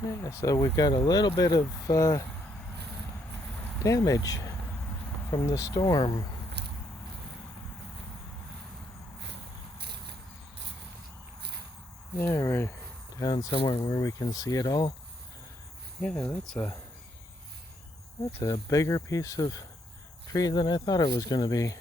Yeah, so we got a little bit of damage from the storm. Yeah, we're down somewhere where we can see it all. Yeah, that's a bigger piece of tree than I thought it was going to be.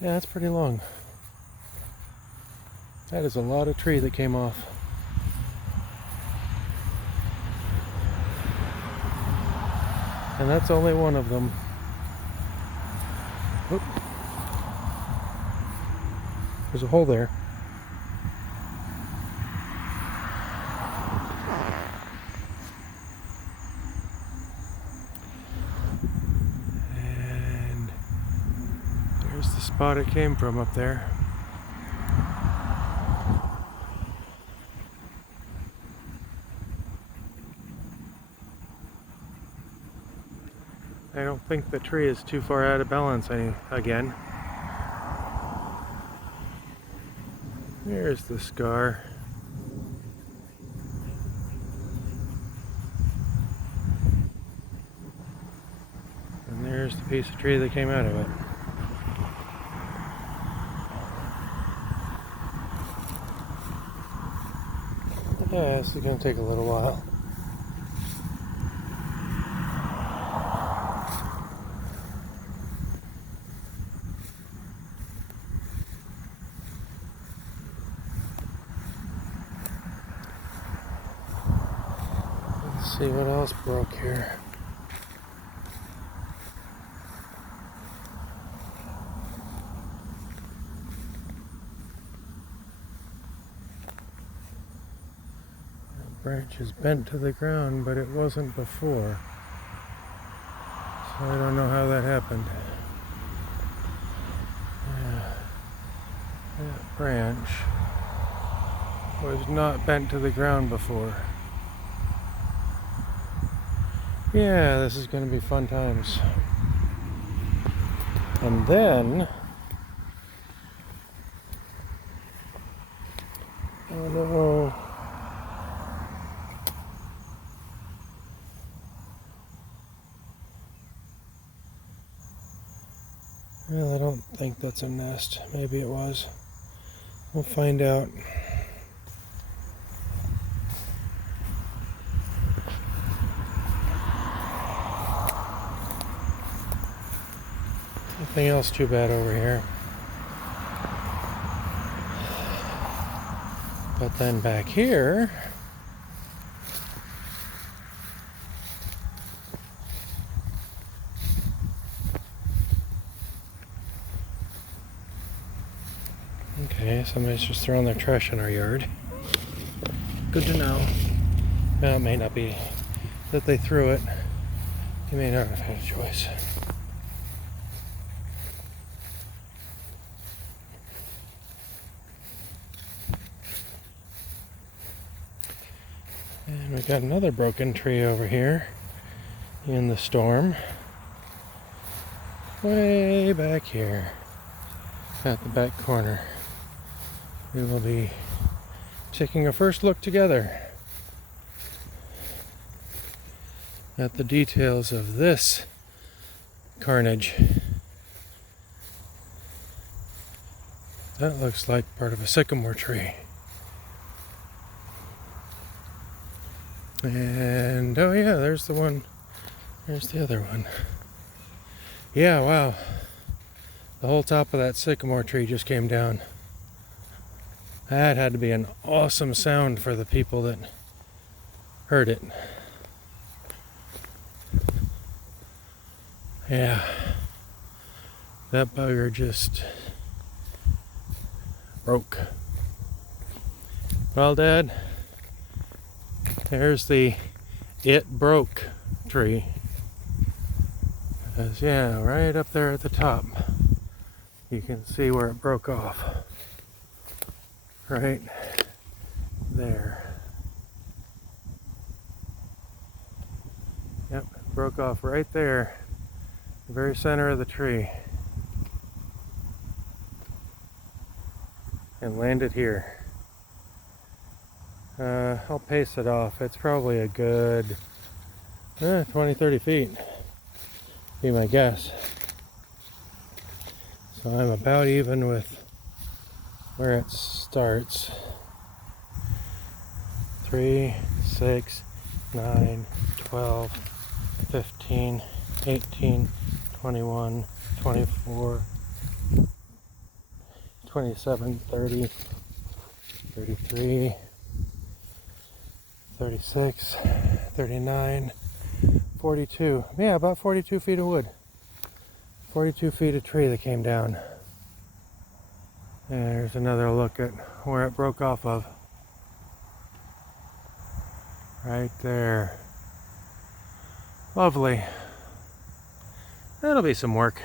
Yeah, that's pretty long. That is a lot of tree that came off. And that's only one of them. Oop. There's a hole there. And there's the spot it came from up there. I don't think the tree is too far out of balance again. There's the scar. And there's the piece of tree that came out of it. Yeah, this is going to take a little while. Let's see what else broke here. The branch is bent to the ground, but it wasn't before. So I don't know how that happened. Yeah, that branch was not bent to the ground before. Yeah, this is going to be fun times. And then, oh no. Well, I don't think that's a nest. Maybe it was. We'll find out. Nothing else too bad over here. But then back here, okay, somebody's just throwing their trash in our yard. Good to know. Well, it may not be that they threw it. You may not have had a choice. And we got another broken tree over here in the storm. Way back here at the back corner. We will be taking a first look together at the details of this carnage. That looks like part of a sycamore tree. And oh yeah, there's the one. There's the other one. Yeah, wow. The whole top of that sycamore tree just came down. That had to be an awesome sound for the people that heard it. Yeah. That bugger just broke. Well, Dad, there's the "it broke" tree. Because, yeah, right up there at the top, you can see where it broke off. Right there. Yep, broke off right there The very center of the tree. And landed here. I'll pace it off. It's probably a good 20-30 feet, be my guess. So I'm about even with where it starts. 3, 6, 9, 12, 15, 18, 21, 24, 27, 30, 33, 36, 39, 42. Yeah, about 42 feet of wood. 42 feet of tree that came down. And there's another look at where it broke off of. Right there. Lovely. That'll be some work.